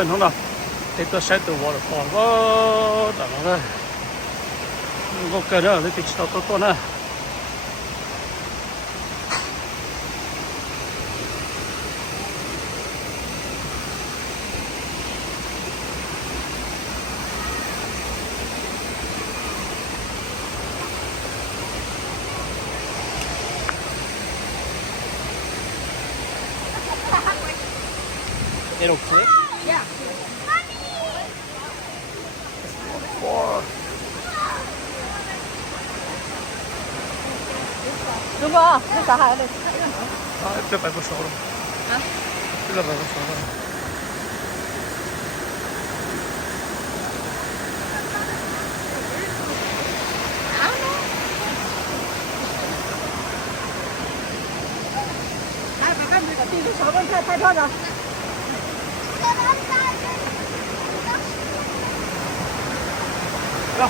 lên không nào thì tôi sẽ từ waterfall có tặng nó đây có cái đó lấy thì tốt nè It'll click? Yeah. Wow. Đúng không? Nó sợ hãi đi. Tiếp phải có số đâu. Hả? Tiếp phải có số đâu. Đi cái số con thay thôi rồi. Đâu?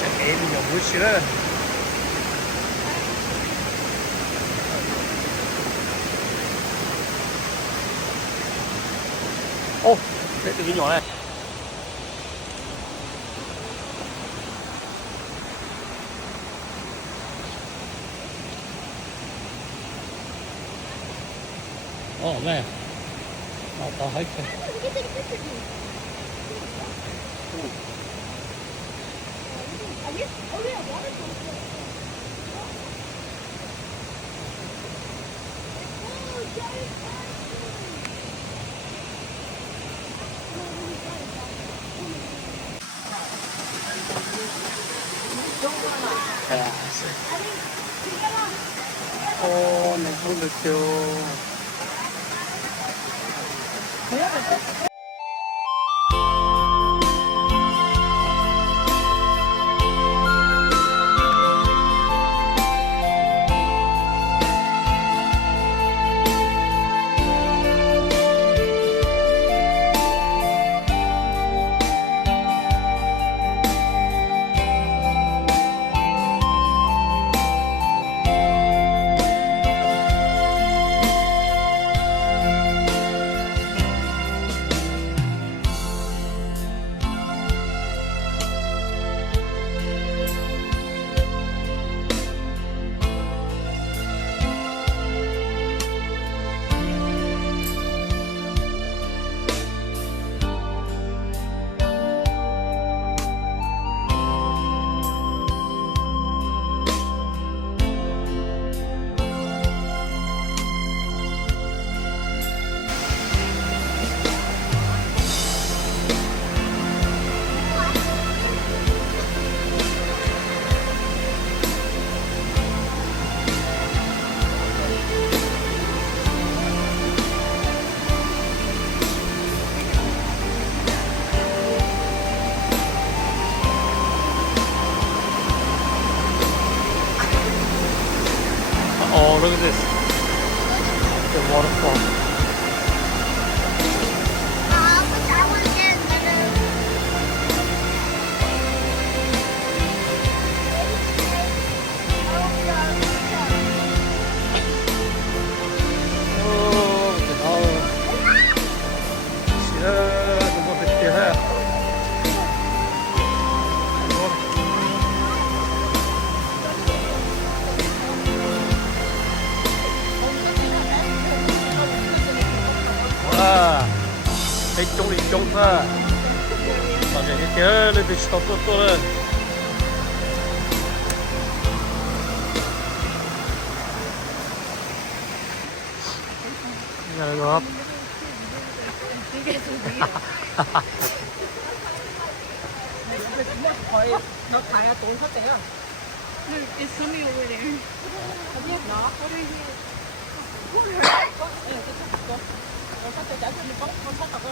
Sẽ kể bây giờ buổi sữa ô để từ cái nhỏ này oh man not the hiking 오, 내 손을 줘. Oh, look at this. The waterfall. Oh, genau. Ja, du musst hierher. 이쪽 봐. 맞아, 이렇게 빛이 떴또는. 이거. 거의 너 가야 돈 샀대요. It's something over there. 아니야, 나 허리. 네, 그쵸. 너 샀대. 나중에 뻥 샀다고.